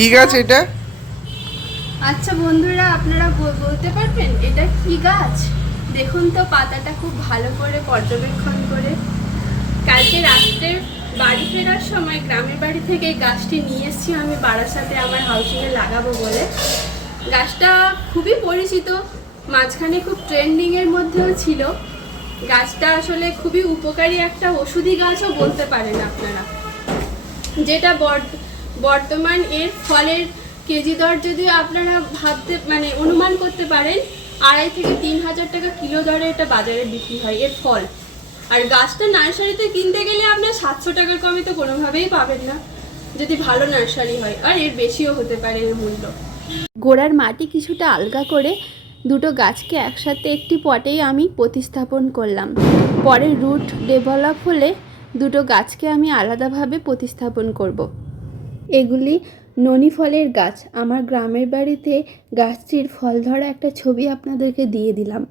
কি গাছ এটা? আচ্ছা বন্ধুরা, আপনারা বলতে পারবেন এটা কি গাছ? দেখুন তো পাতাটা খুব ভালো করে পর্যবেক্ষণ করে। কালকে রাত্রে বাড়ি ফেরার সময় গ্রামের বাড়ি থেকে গাছটি নিয়ে এসেছি আমি বারাসাতে আমার হাউসিংয়ে লাগাবো বলে। গাছটা খুবই পরিচিত, মাঝখানে খুব ট্রেন্ডিংয়ের মধ্যেও ছিল। গাছটা আসলে খুবই উপকারী একটা ওষুধি গাছও বলতে পারেন আপনারা, যেটা বর্তমান এর ফলের কেজি দর যদি আপনারা ভাবতে অনুমান করতে পারেন, 2,500 থেকে 3,000 টাকা কিলো দরে এটা বাজারে বিক্রি হয় এর ফল। আর গাছটা নার্সারিতে কিনতে গেলে আপনার 700 টাকার কমে তো কোনোভাবেই পাবেন না, যদি ভালো নার্সারি হয়, আর এর বেশিও হতে পারে এর মূল্য। গোড়ার মাটি কিছুটা আলগা করে দুটো গাছকে একসাথে একটি পটেই আমি প্রতিস্থাপন করলাম। পরে রুট ডেভেলপ হলে দুটো গাছকে আমি আলাদাভাবে প্রতিস্থাপন করব। এগুলি ননি ফলের গাছ। আমার গ্রামের বাড়িতে গাছটির ফল ধরা একটা ছবি আপনাদেরকে দিয়ে দিলাম।